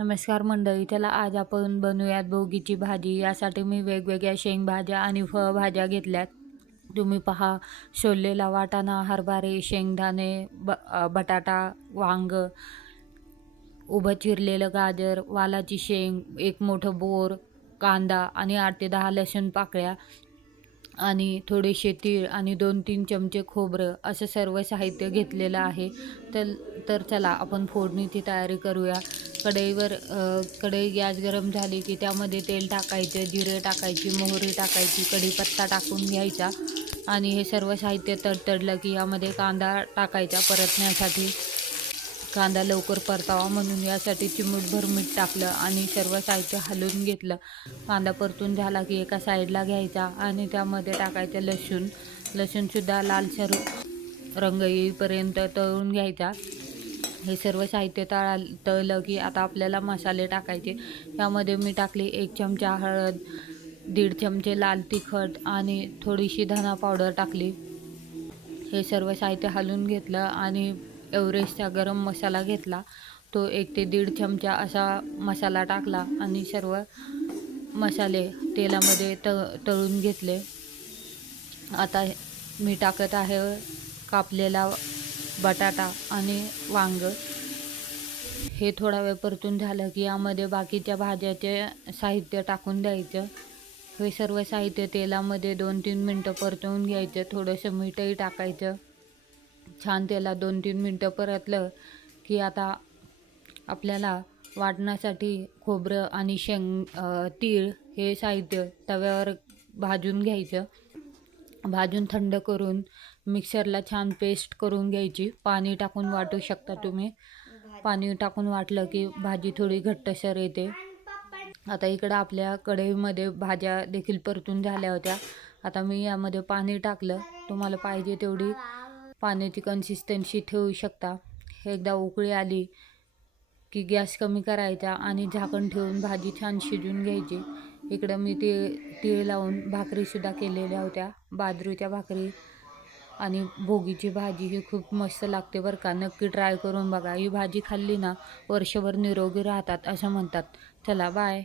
नमस्कार मंडळी, चला आज आपण बनवूयात भोगीची भाजी. यासाठी मी वेगवेगळ्या शेंगभाज्या आणि फळभाज्या घेतल्यात. तुम्ही पहा, सोललेला वाटाणा, हरभरे, शेंगदाणे, बटाटा, वांग, उभं चिरलेलं गाजर, वालाची शेंग, एक मोठं बोर, कांदा आणि 8 ते 10 लसूण पाकळ्या आणि थोडेसे तीळ आणि 2-3 चमचे खोबरं असं सर्व साहित्य घेतलेलं आहे. तर तर चला आपण फोडणीची तयारी करूया. कढई गॅस गरम झाली की त्यामध्ये तेल टाकायचं, जिरे टाकायची, मोहरी टाकायची, कढीपत्ता टाकून घ्यायचा आणि हे सर्व साहित्य तडतडलं की यामध्ये कांदा टाकायचा परतण्यासाठी. कांदा लवकर परतावा म्हणून यासाठी चिमूटभर मीठ टाकलं आणि सर्व साहित्य हलवून घेतलं. कांदा परतून झाला की एका साईडला घ्यायचा आणि त्यामध्ये टाकायचं लसूणसुद्धा लालसर रंग येईपर्यंत तळून घ्यायचा. हे सर्व साहित्य तळलं की आता आपल्याला मसाले टाकायचे. यामध्ये मी टाकली 1 चमचा हळद, 1.5 चमचे लाल तिखट आणि थोडीशी धना पावडर टाकली. हे सर्व साहित्य हलवून घेतलं आणि एव्हरेस्टचा गरम मसाला घेतला. तो 1 ते 1.5 चमचा असा मसाला टाकला आणि सर्व मसाले तेलामध्ये तळून घेतले. आता मी टाकत आहे कापलेला बटाटा आणि वांग. हे थोडा वेळ परतून झालं की यामध्ये बाकीच्या भाज्याचे साहित्य टाकून द्यायचं. हे सर्व साहित्य तेलामध्ये 2-3 मिनटं परतवून घ्यायचं. थोडंसं मीठही टाकायचं. छान तेलात 2-3 मिनटं परतलं की आता आपल्याला वाटण्यासाठी खोबरं आणि तीळ हे साहित्य तव्यावर भाजून घ्यायचं. भाजून थंड करून मिक्सरला छान पेस्ट करून घ्यायची. पाणी टाकून वाटू शकता तुम्ही. पाणी टाकून वाटलं की भाजी थोडी घट्टसर येते. आता इकडं आपल्या कढईमध्ये भाज्या देखील परतून झाल्या होत्या. आता मी यामध्ये पाणी टाकलं. तुम्हाला पाहिजे तेवढी पाण्याची कन्सिस्टन्सी ठेवू शकता. एकदा उकळी आली की गॅस कमी करायचा आणि झाकण ठेवून भाजी छान शिजून घ्यायची. इकडं मी तीळ लावून भाकरीसुद्धा केलेल्या होत्या. बाजरीच्या भाकरी आणि भोगीची भाजी ही खूप मस्त लागते बरं का. नक्की ट्राय करून बघा. ही भाजी खाल्ली ना वर्षभर निरोगी राहतात असं म्हणतात. चला बाय.